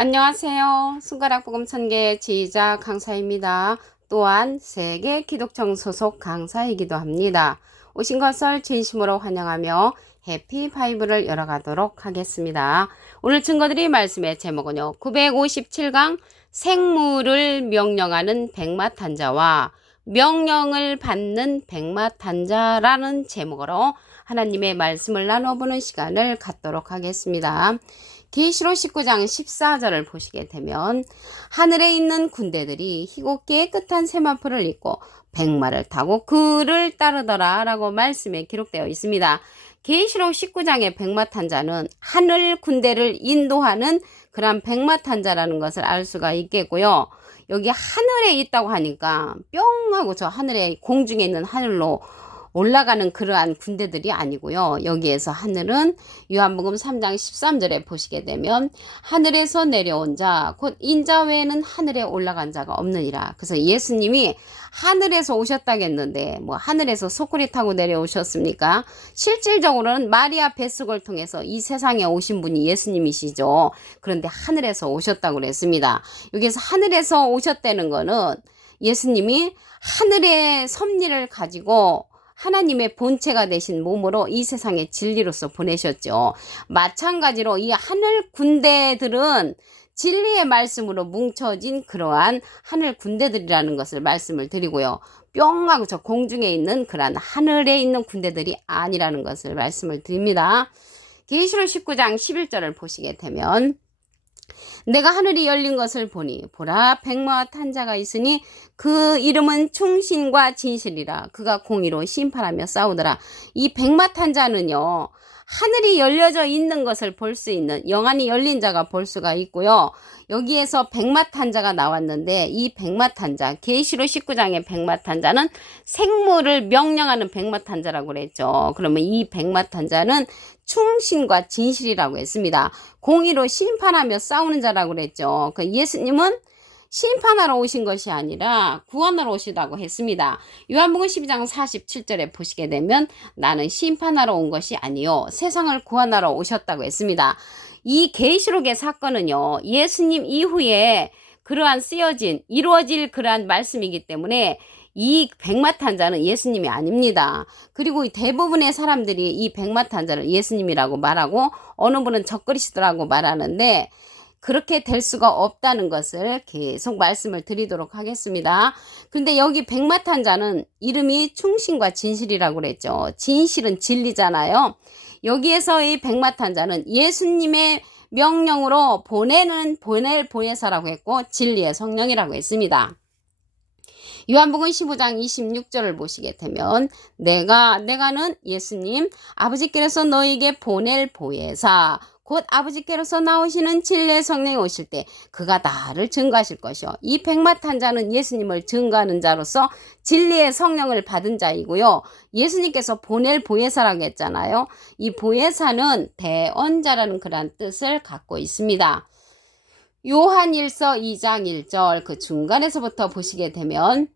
안녕하세요. 손가락 복음 천개 지휘자 강사입니다. 또한 세계 기독청 소속 강사이기도 합니다. 오신 것을 진심으로 환영하며 해피 바이블을 열어가도록 하겠습니다. 오늘 증거드릴 말씀의 제목은요. 957강 생물을 명령하는 백마탄자와 명령을 받는 백마탄자라는 제목으로 하나님의 말씀을 나눠보는 시간을 갖도록 하겠습니다. 계시록 19장 14절을 보시게 되면 하늘에 있는 군대들이 희고 깨끗한 세마포를 입고 백마를 타고 그를 따르더라 라고 말씀에 기록되어 있습니다. 계시록 19장의 백마탄자는 하늘 군대를 인도하는 그런 백마탄자라는 것을 알 수가 있겠고요. 여기 하늘에 있다고 하니까 뿅 하고 저 하늘에 공중에 있는 하늘로 올라가는 그러한 군대들이 아니고요. 여기에서 하늘은 요한복음 3장 13절에 보시게 되면 하늘에서 내려온 자 곧 인자 외에는 하늘에 올라간 자가 없느니라. 그래서 예수님이 하늘에서 오셨다겠는데 뭐 하늘에서 소쿠리 타고 내려오셨습니까? 실질적으로는 마리아 뱃속을 통해서 이 세상에 오신 분이 예수님이시죠. 그런데 하늘에서 오셨다고 그랬습니다. 여기서 하늘에서 오셨다는 거는 예수님이 하늘의 섭리를 가지고 하나님의 본체가 되신 몸으로 이 세상에 진리로서 보내셨죠. 마찬가지로 이 하늘 군대들은 진리의 말씀으로 뭉쳐진 그러한 하늘 군대들이라는 것을 말씀을 드리고요. 뿅 하고 저 공중에 있는 그러한 하늘에 있는 군대들이 아니라는 것을 말씀을 드립니다. 계시록 19장 11절을 보시게 되면 내가 하늘이 열린 것을 보니 보라 백마와 탄자가 있으니 그 이름은 충신과 진실이라. 그가 공의로 심판하며 싸우더라. 이 백마탄자는요, 하늘이 열려져 있는 것을 볼 수 있는 영안이 열린 자가 볼 수가 있고요. 여기에서 백마탄자가 나왔는데 이 백마탄자, 계시록 19장의 백마탄자는 생물을 명령하는 백마탄자라고 그랬죠. 그러면 이 백마탄자는 충신과 진실이라고 했습니다. 공의로 심판하며 싸우는 자라고 그랬죠. 그 예수님은 심판하러 오신 것이 아니라 구원하러 오시다고 했습니다. 요한복음 12장 47절에 보시게 되면 나는 심판하러 온 것이 아니요 세상을 구원하러 오셨다고 했습니다. 이 계시록의 사건은요, 예수님 이후에 그러한 쓰여진 이루어질 그러한 말씀이기 때문에 이 백마탄자는 예수님이 아닙니다. 그리고 대부분의 사람들이 이 백마탄자를 예수님이라고 말하고 어느 분은 적그리스도라고 말하는데 그렇게 될 수가 없다는 것을 계속 말씀을 드리도록 하겠습니다. 그런데 여기 백마탄자는 이름이 충신과 진실이라고 그랬죠. 진실은 진리잖아요. 여기에서 이 백마탄자는 예수님의 명령으로 보낼 보혜사라고 했고 진리의 성령이라고 했습니다. 요한복음 15장 26절을 보시게 되면 내가는 예수님 아버지께로서 너에게 보낼 보혜사 곧 아버지께로서 나오시는 진리의 성령이 오실 때 그가 나를 증거하실 것이요. 이 백마탄자는 예수님을 증거하는 자로서 진리의 성령을 받은 자이고요. 예수님께서 보낼 보혜사라고 했잖아요. 이 보혜사는 대언자라는 그런 뜻을 갖고 있습니다. 요한일서 2장 1절 그 중간에서부터 보시게 되면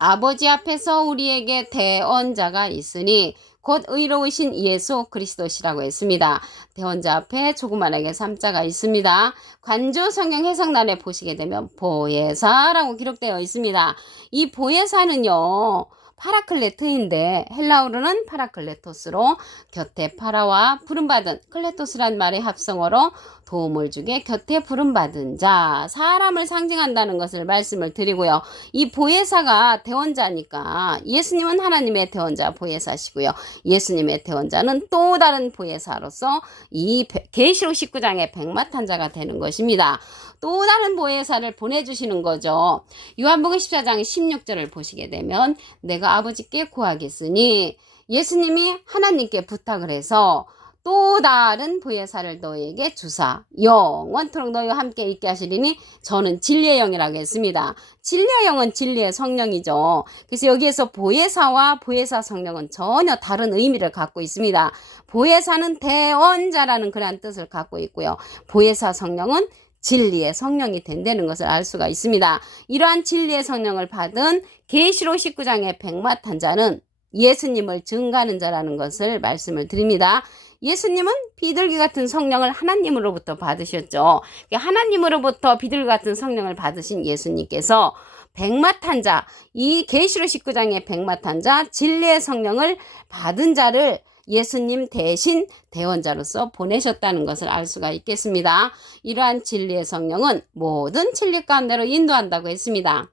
아버지 앞에서 우리에게 대언자가 있으니 곧 의로우신 예수 그리스도시라고 했습니다. 대언자 앞에 조그만하게 3자가 있습니다. 관조 성경 해석란에 보시게 되면 보혜사라고 기록되어 있습니다. 이 보혜사는요, 파라클레트인데 헬라어로는 파라클레토스로 곁에 파라와 부름받은 클레토스란 말의 합성어로 도움을 주게 곁에 부름받은 자, 사람을 상징한다는 것을 말씀을 드리고요. 이 보혜사가 대언자니까 예수님은 하나님의 대언자 보혜사시고요. 예수님의 대언자는 또 다른 보혜사로서 이 계시록 19장의 백마탄자가 되는 것입니다. 또 다른 보혜사를 보내주시는 거죠. 요한복음 14장 16절을 보시게 되면 내가 아버지께 구하겠으니 예수님이 하나님께 부탁을 해서 또 다른 보혜사를 너에게 주사 영원토록 너희와 함께 있게 하시리니 저는 진리의 영이라고 했습니다. 진리의 영은 진리의 성령이죠. 그래서 여기에서 보혜사와 보혜사 성령은 전혀 다른 의미를 갖고 있습니다. 보혜사는 대언자라는 그런 뜻을 갖고 있고요. 보혜사 성령은 진리의 성령이 된다는 것을 알 수가 있습니다. 이러한 진리의 성령을 받은 계시록 19장의 백마탄자는 예수님을 증거하는 자라는 것을 말씀을 드립니다. 예수님은 비둘기 같은 성령을 하나님으로부터 받으셨죠. 하나님으로부터 비둘기 같은 성령을 받으신 예수님께서 백마탄자, 이 계시록 19장의 백마탄자 진리의 성령을 받은 자를 예수님 대신 대원자로서 보내셨다는 것을 알 수가 있겠습니다. 이러한 진리의 성령은 모든 진리 가운데로 인도한다고 했습니다.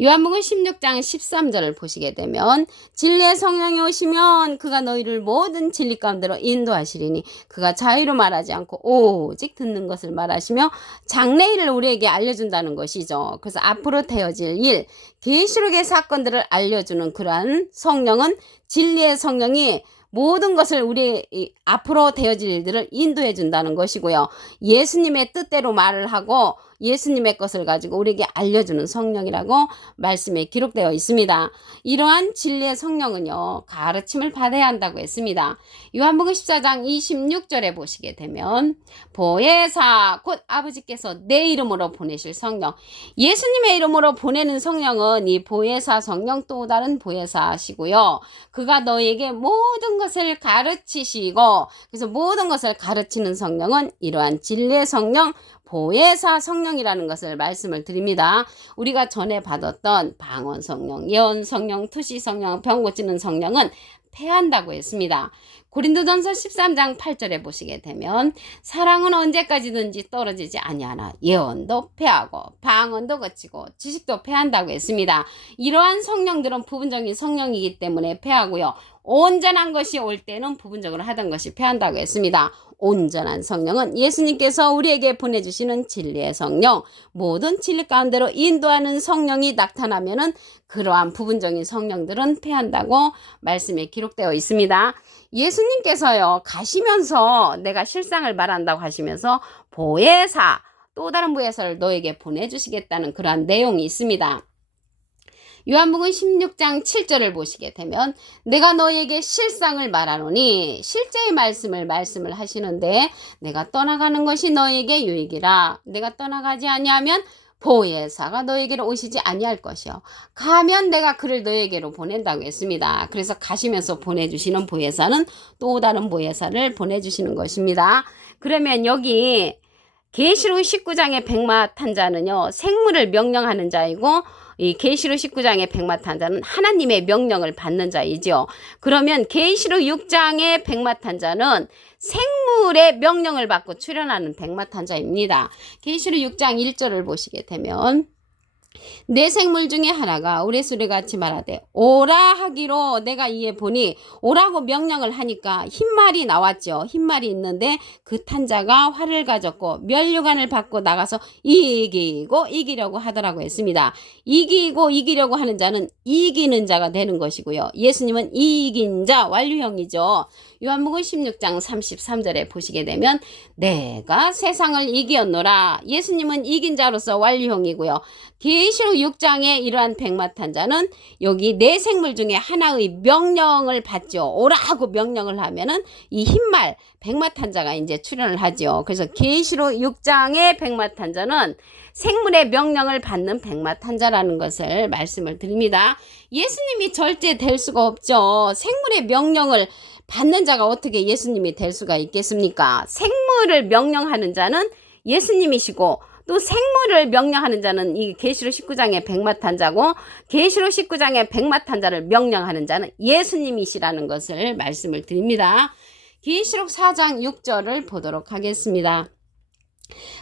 요한복음 16장 13절을 보시게 되면 진리의 성령이 오시면 그가 너희를 모든 진리 가운데로 인도하시리니 그가 자유로 말하지 않고 오직 듣는 것을 말하시며 장래일을 우리에게 알려준다는 것이죠. 그래서 앞으로 되어질 일, 계시록의 사건들을 알려주는 그러한 성령은 진리의 성령이 모든 것을 우리 앞으로 되어질 일들을 인도해 준다는 것이고요. 예수님의 뜻대로 말을 하고 예수님의 것을 가지고 우리에게 알려주는 성령이라고 말씀에 기록되어 있습니다. 이러한 진리의 성령은요, 가르침을 받아야 한다고 했습니다. 요한복음 14장 26절에 보시게 되면 보혜사 곧 아버지께서 내 이름으로 보내실 성령, 예수님의 이름으로 보내는 성령은 이 보혜사 성령 또 다른 보혜사시고요. 그가 너희에게 모든 것을 가르치시고, 그래서 모든 것을 가르치는 성령은 이러한 진리의 성령 보혜사 성령이라는 것을 말씀을 드립니다. 우리가 전에 받았던 방언 성령, 예언 성령, 투시 성령, 병 고치는 성령은 패한다고 했습니다. 고린도전서 13장 8절에 보시게 되면 사랑은 언제까지든지 떨어지지 아니하나 예언도 패하고 방언도 거치고 지식도 패한다고 했습니다. 이러한 성령들은 부분적인 성령이기 때문에 패하고요. 온전한 것이 올 때는 부분적으로 하던 것이 패한다고 했습니다. 온전한 성령은 예수님께서 우리에게 보내주시는 진리의 성령, 모든 진리 가운데로 인도하는 성령이 나타나면은 그러한 부분적인 성령들은 패한다고 말씀에 기록되어 있습니다. 예수님께서요, 가시면서 내가 실상을 말한다고 하시면서 보혜사, 또 다른 보혜사를 너에게 보내주시겠다는 그러한 내용이 있습니다. 요한복음 16장 7절을 보시게 되면 내가 너에게 실상을 말하노니 실제의 말씀을 하시는데 내가 떠나가는 것이 너에게 유익이라. 내가 떠나가지 아니하면 보혜사가 너에게로 오시지 아니할 것이요 가면 내가 그를 너에게로 보낸다고 했습니다. 그래서 가시면서 보내주시는 보혜사는 또 다른 보혜사를 보내주시는 것입니다. 그러면 여기 계시록 19장의 백마탄자는요, 생물을 명령하는 자이고 이 계시록 19장의 백마탄자는 하나님의 명령을 받는 자이죠. 그러면 계시록 6장의 백마탄자는 생물의 명령을 받고 출현하는 백마탄자입니다. 계시록 6장 1절을 보시게 되면 내 생물 중에 하나가 우레소리같이 말하되 오라 하기로 내가 이에 보니 오라고 명령을 하니까 흰말이 나왔죠. 흰말이 있는데 그 탄자가 활을 가졌고 면류관을 받고 나가서 이기고 이기려고 하더라고 했습니다. 이기고 이기려고 하는 자는 이기는 자가 되는 것이고요. 예수님은 이긴 자 완료형이죠. 요한복음 16장 33절에 보시게 되면 내가 세상을 이기었노라. 예수님은 이긴 자로서 완료형이고요. 계시록 6장에 이러한 백마탄자는 여기 네 생물 중에 하나의 명령을 받죠. 오라고 명령을 하면은 이 흰말 백마탄자가 이제 출현을 하죠. 그래서 계시록 6장의 백마탄자는 생물의 명령을 받는 백마탄자라는 것을 말씀을 드립니다. 예수님이 절대 될 수가 없죠. 생물의 명령을 받는 자가 어떻게 예수님이 될 수가 있겠습니까? 생물을 명령하는 자는 예수님이시고 또 생물을 명령하는 자는 이 계시록 19장의 백마탄자고 계시록 19장의 백마탄자를 명령하는 자는 예수님이시라는 것을 말씀을 드립니다. 계시록 4장 6절을 보도록 하겠습니다.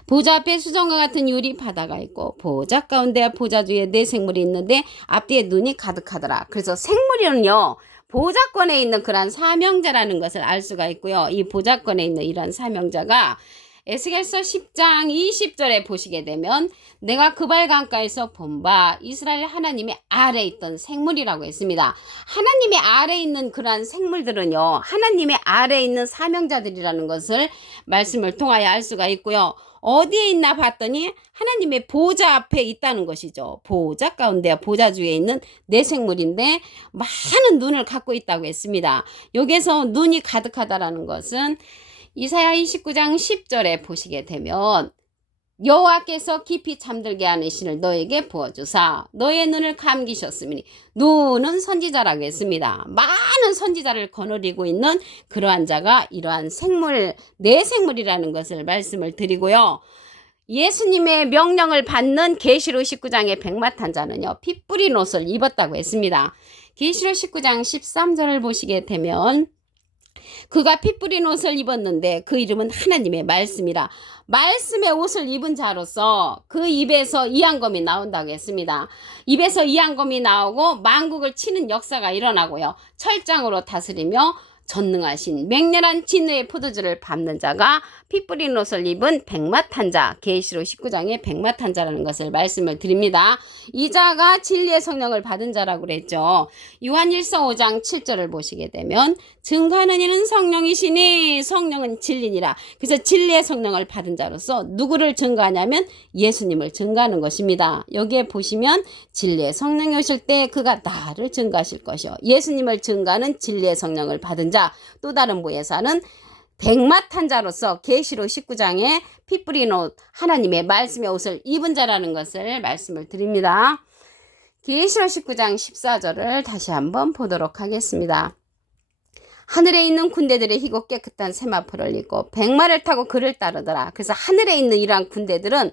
보좌 앞에 수정과 같은 유리 바다가 있고 보좌 가운데 보좌 뒤에 네 생물이 있는데 앞뒤에 눈이 가득하더라. 그래서 생물은요, 보좌권에 있는 그러한 사명자라는 것을 알 수가 있고요. 이 보좌권에 있는 이러한 사명자가 에스겔서 10장 20절에 보시게 되면 내가 그발 강가에서 본 바 이스라엘 하나님의 아래에 있던 생물이라고 했습니다. 하나님의 아래에 있는 그러한 생물들은요, 하나님의 아래에 있는 사명자들이라는 것을 말씀을 통하여 알 수가 있고요. 어디에 있나 봤더니 하나님의 보좌 앞에 있다는 것이죠. 보좌 가운데 보좌 주위에 있는 네 생물인데 많은 눈을 갖고 있다고 했습니다. 여기서 눈이 가득하다라는 것은 이사야 29장 10절에 보시게 되면 여호와께서 깊이 잠들게 하는 신을 너에게 부어주사 너의 눈을 감기셨으니 눈은 선지자라고 했습니다. 많은 선지자를 거느리고 있는 그러한 자가 이러한 생물, 내 생물이라는 것을 말씀을 드리고요. 예수님의 명령을 받는 계시록 19장의 백마탄 자는요, 피 뿌린 옷을 입었다고 했습니다. 계시록 19장 13절을 보시게 되면 그가 피 뿌린 옷을 입었는데 그 이름은 하나님의 말씀이라. 말씀의 옷을 입은 자로서 그 입에서 이한검이 나온다고 했습니다. 입에서 이한검이 나오고 만국을 치는 역사가 일어나고요. 철장으로 다스리며 전능하신 맹렬한 진노의 포도주를 밟는 자가 피 뿌린 옷을 입은 백마탄 자, 계시록 19장의 백마탄 자라는 것을 말씀을 드립니다. 이 자가 진리의 성령을 받은 자라고 그랬죠. 요한일서 5장 7절을 보시게 되면 증거하는 이는 성령이시니 성령은 진리니라. 그래서 진리의 성령을 받은 자로서 누구를 증거하냐면 예수님을 증거하는 것입니다. 여기에 보시면 진리의 성령이 오실 때 그가 나를 증거하실 것이요. 예수님을 증거하는 진리의 성령을 받은 자, 또 다른 보혜사는 백마탄 자로서 계시록 19장에 피 뿌린 옷, 하나님의 말씀의 옷을 입은 자라는 것을 말씀을 드립니다. 계시록 19장 14절을 다시 한번 보도록 하겠습니다. 하늘에 있는 군대들의 희고 깨끗한 세마포를 입고 백마를 타고 그를 따르더라. 그래서 하늘에 있는 이러한 군대들은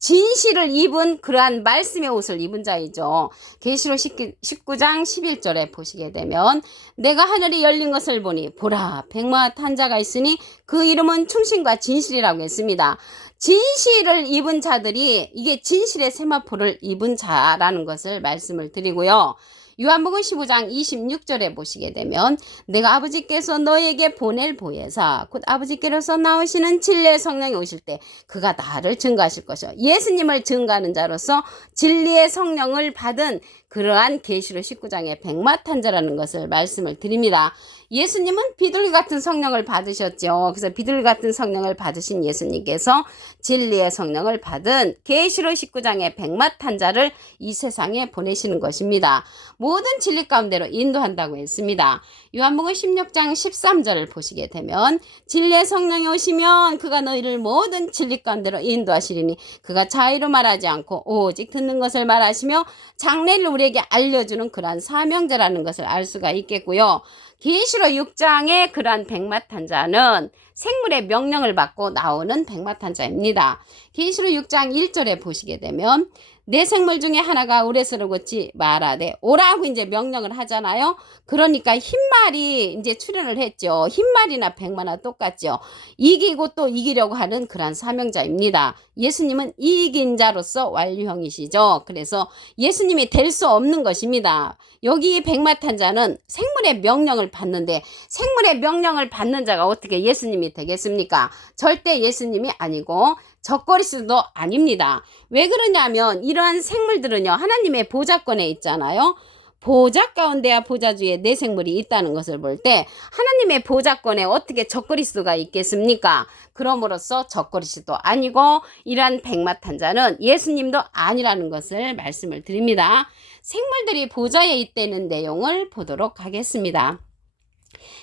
진실을 입은 그러한 말씀의 옷을 입은 자이죠. 계시록 19장 11절에 보시게 되면 내가 하늘이 열린 것을 보니 보라 백마와 탄 자가 있으니 그 이름은 충신과 진실이라고 했습니다. 진실을 입은 자들이 이게 진실의 세마포를 입은 자라는 것을 말씀을 드리고요. 요한복음 15장 26절에 보시게 되면 내가 아버지께서 너에게 보낼 보혜사 곧 아버지께로서 나오시는 진리의 성령이 오실 때 그가 나를 증거하실 것이요. 예수님을 증거하는 자로서 진리의 성령을 받은 그러한 계시록 19장의 백마탄 자라는 것을 말씀을 드립니다. 예수님은 비둘기 같은 성령을 받으셨죠. 그래서 비둘기 같은 성령을 받으신 예수님께서 진리의 성령을 받은 계시록 19장의 백마탄 자를 이 세상에 보내시는 것입니다. 모든 진리 가운데로 인도한다고 했습니다. 요한복음 16장 13절을 보시게 되면 진리의 성령이 오시면 그가 너희를 모든 진리 가운데로 인도하시리니 그가 자의로 말하지 않고 오직 듣는 것을 말하시며 장래를 우리에게 알려주는 그러한 사명자라는 것을 알 수가 있겠고요. 계시록 6장의 그러한 백마탄 자는 생물의 명령을 받고 나오는 백마탄 자입니다. 계시록 6장 1절에 보시게 되면 내 생물 중에 하나가 우레스를 걷지 말아대 오라고 이제 명령을 하잖아요. 그러니까 흰말이 이제 출현을 했죠. 흰말이나 백마나 똑같죠. 이기고 또 이기려고 하는 그런 사명자입니다. 예수님은 이긴 자로서 완료형이시죠. 그래서 예수님이 될 수 없는 것입니다. 여기 백마탄 자는 생물의 명령을 받는데 생물의 명령을 받는 자가 어떻게 예수님이 되겠습니까? 절대 예수님이 아니고 적그리스도도 아닙니다. 왜 그러냐면 이러한 생물들은요 하나님의 보좌권에 있잖아요. 보좌 가운데야 보좌주에 내 생물이 있다는 것을 볼 때 하나님의 보좌권에 어떻게 적그리스도가 있겠습니까? 그럼으로써 적그리스도 아니고 이러한 백마탄 자는 예수님도 아니라는 것을 말씀을 드립니다. 생물들이 보좌에 있다는 내용을 보도록 하겠습니다.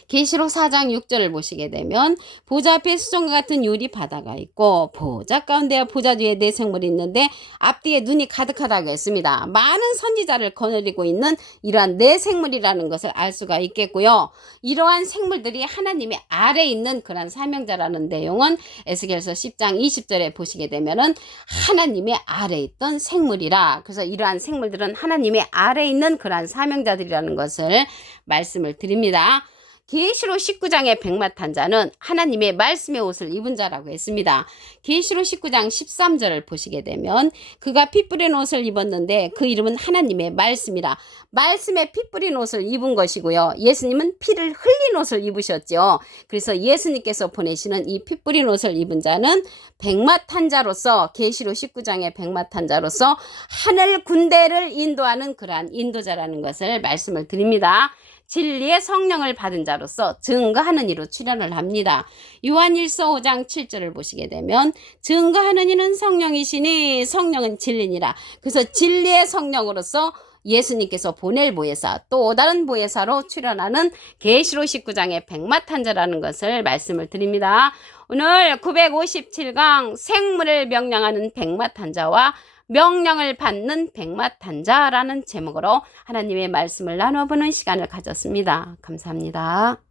계시록 4장 6절을 보시게 되면 보좌 앞에 수정과 같은 유리 바다가 있고 보좌 가운데와 보좌 뒤에 네 생물이 있는데 앞뒤에 눈이 가득하다고 했습니다. 많은 선지자를 거느리고 있는 이러한 네 생물이라는 것을 알 수가 있겠고요. 이러한 생물들이 하나님의 아래에 있는 그런 사명자라는 내용은 에스겔서 10장 20절에 보시게 되면은 하나님의 아래에 있던 생물이라. 그래서 이러한 생물들은 하나님의 아래에 있는 그러한 사명자들이라는 것을 말씀을 드립니다. 계시록 19장의 백마탄 자는 하나님의 말씀의 옷을 입은 자라고 했습니다. 계시록 19장 13절을 보시게 되면 그가 피 뿌린 옷을 입었는데 그 이름은 하나님의 말씀이라. 말씀에 피 뿌린 옷을 입은 것이고요. 예수님은 피를 흘린 옷을 입으셨죠. 그래서 예수님께서 보내시는 이 피 뿌린 옷을 입은 자는 백마탄 자로서 계시록 19장의 백마탄 자로서 하늘 군대를 인도하는 그러한 인도자라는 것을 말씀을 드립니다. 진리의 성령을 받은 자로서 증거하는 이로 출현을 합니다. 요한일서 5장 7절을 보시게 되면 증거하는 이는 성령이시니 성령은 진리니라. 그래서 진리의 성령으로서 예수님께서 보낼 보혜사 또 다른 보혜사로 출연하는 계시록 19장의 백마탄자라는 것을 말씀을 드립니다. 오늘 957강 생물을 명령하는 백마탄자와 명령을 받는 백마탄자라는 제목으로 하나님의 말씀을 나눠보는 시간을 가졌습니다. 감사합니다.